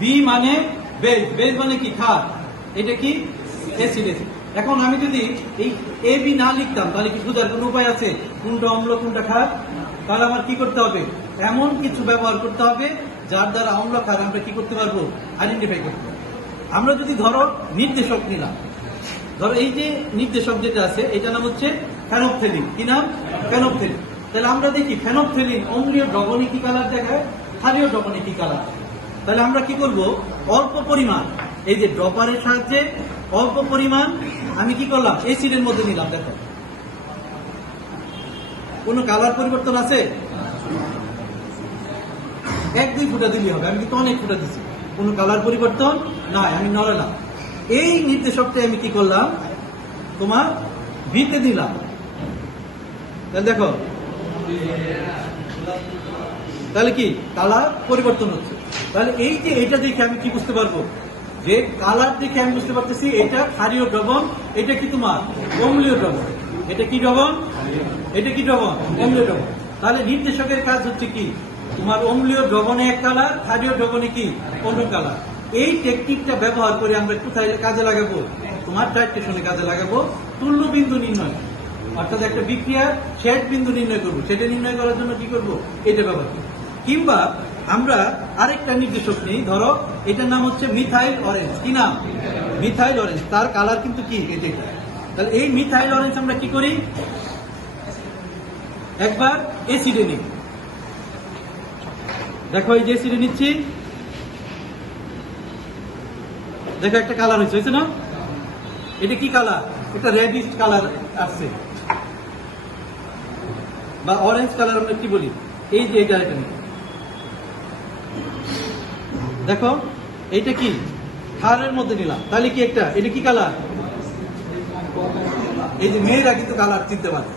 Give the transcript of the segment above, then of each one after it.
B মানে base, base মানে কি ক্ষার, এটা কি অ্যাসিড। এখন আমি যদি এই এ বি না লিখতাম তাহলে কি বোঝার কোনো উপায় আছে কোনটা অম্ল কোনটা ক্ষার? তাহলে আমার কি করতে হবে, এমন কিছু ব্যবহার করতে হবে যার দ্বারা অম্ল ক্ষার আমরা কি করতে পারবো, আইডেন্টিফাই করতে পারবো। আমরা যদি ধরো নির্দেশক নিলাম, ধরো এই যে নির্দেশক যেটা আছে এটা নাম হচ্ছে ফেনপথেলিন। কি নাম? ফেনপথেলিন। তাহলে আমরা দেখি ফেনপথেলিন অম্লীয় দ্রবণে কি কালার দেখায়, ক্ষারীয় দ্রবণে কি কালার। তাহলে আমরা কি করব, অল্প পরিমাণ এই যে ড্রপারের সাহায্যে অল্প পরিমাণ আমি কি করলাম, অ্যাসিডের মধ্যে নিলাম। দেখো কোনো কালার পরিবর্তন আছে? 1-2 ফুটা দিলেই হবে, আমি কিন্তু অনেক ফুটা দিচ্ছি, কোনো কালার পরিবর্তন নাই। আমি নড়ালাম, এই নির্দেশকটা আমি কি করলাম, তোমার ভিতে দিলাম। তাহলে দেখো, তাহলে কি কালার পরিবর্তন হচ্ছে। তাহলে এই যে এটা দেখে আমি কি বুঝতে পারবো, যে কালার দেখে আমি বুঝতে পারতেছি এটা ক্ষারীয় দ্রবণ, এটা কি তোমার অম্লীয় দ্রবণ। এটা কি দ্রবণ? এটা কি দ্রবণ? অম্লীয় দ্রবণ। তাহলে নির্দেশকের কাজ হচ্ছে কি, তোমার অম্লীয় দ্রবণে এক কালার, ক্ষারীয় দ্রবণে কি অন্য কালার। এই টেকনিকটা ব্যবহার করে আমরা কোথায় কাজে লাগাবো, তোমার টাইট্রেশনে কাজে লাগাবো, তুল্য বিন্দু নির্ণয়, অর্থাৎ একটা বিক্রিয়ার শেড বিন্দু নির্ণয় করবো। সেটা নির্ণয় করার জন্য কি করবো, এটা ব্যবহার করবো। কিংবা আমরা আরেকটা নির্দেশক নেই, ধরো এটার নাম হচ্ছে মিথাইল অরেঞ্জ। কি নাম? Methyl orange. তার কালার কিন্তু কি এটা। তাহলে এই মিথাইল অরেঞ্জ আমরা কি করি, একবার অ্যাসিডে নিই। দেখো এই যে অ্যাসিডে নিচ্ছি, দেখো একটা কালার হয়েছে না, এটা কি কালার, এটা রেডিশ কালার আসছে বা অরেঞ্জ কালার আমরা কি বলি, এই যে এটা দেখো এইটা কি ক্ষারের মধ্যে নিলাম। তাহলে কি একটা, এটা কি কালার, এই যে মেয়েরা কিন্তু কালার চিনতে পারে,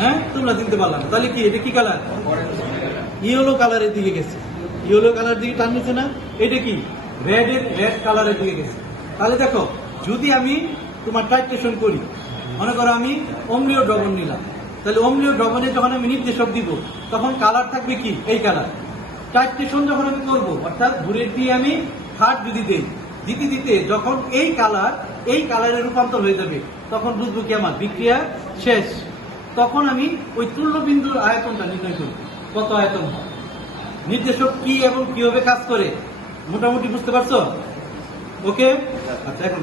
হ্যাঁ তোমরা চিনতে পারলাম। তাহলে কি এটা কি কালার, ইয়েলো কালারের দিকে গেছে, ইয়েলো কালার দিকে টান নিচ্ছে না, এটা কি রেড কালারের দিকে গেছে। তাহলে দেখো যদি আমি তোমার টাইট্রেশন করি, মনে করো আমি অম্লীয় দ্রবণ নিলাম, তাহলে অম্লীয় দ্রবণে যখন আমি নির্দেশক দিব তখন কালার থাকবে কি এই কালার। টাইট্রেশন যখন আমি করবো, অর্থাৎ দূরের দিয়ে আমি ক্ষার যদি দিই, দিতে দিতে যখন এই কালারের রূপান্তর হয়ে যাবে তখন বুঝবো কি আমার বিক্রিয়া শেষ। তখন আমি ওই তুল্য বিন্দুর আয়তনটা নির্ণয় করব, কত আয়তন হয়। নির্দেশক কি এবং কিভাবে কাজ করে মোটামুটি বুঝতে পারছো? ওকে, আচ্ছা এখন